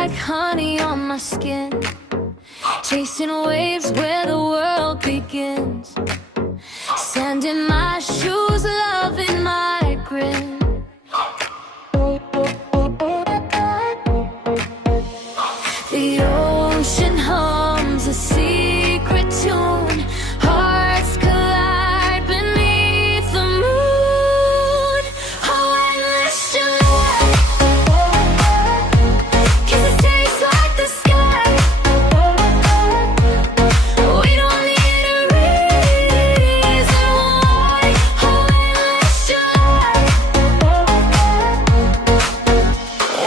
like honey on my skin, chasing waves where the world begins. Sand in my shoes, love in my grin. The ocean hums a secret tune. Hearts collide beneath the moon. Oh, endless joy, 'cause it tastes like the sky. We don't need a reason why. Oh, endless joy.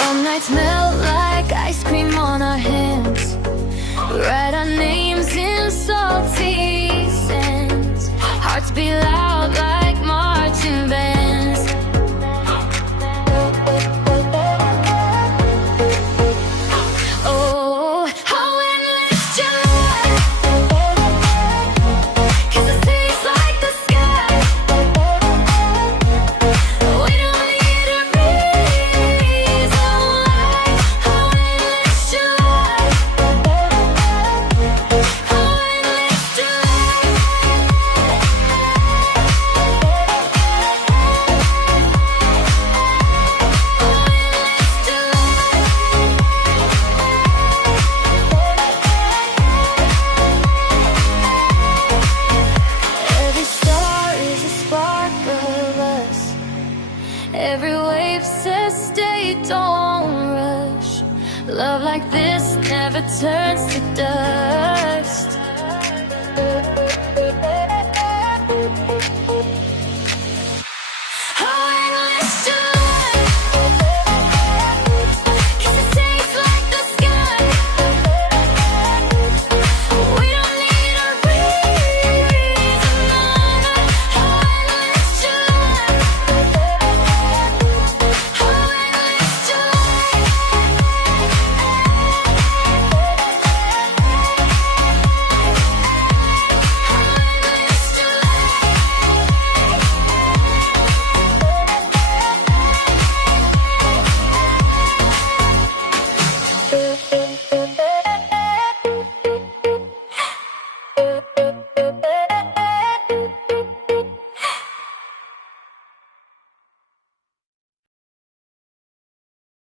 One nights melt like ice cream on our hands. Write our names in salty sands. Hearts beat loud like marching bands. Oh, how endless joy, 'cause it tastes like the sky. We don't need a reason why. Oh, endless joy. Oh, endless joy. Every star is a spark of us. Every wave says stay, don't rush. Love like this never turns to dust.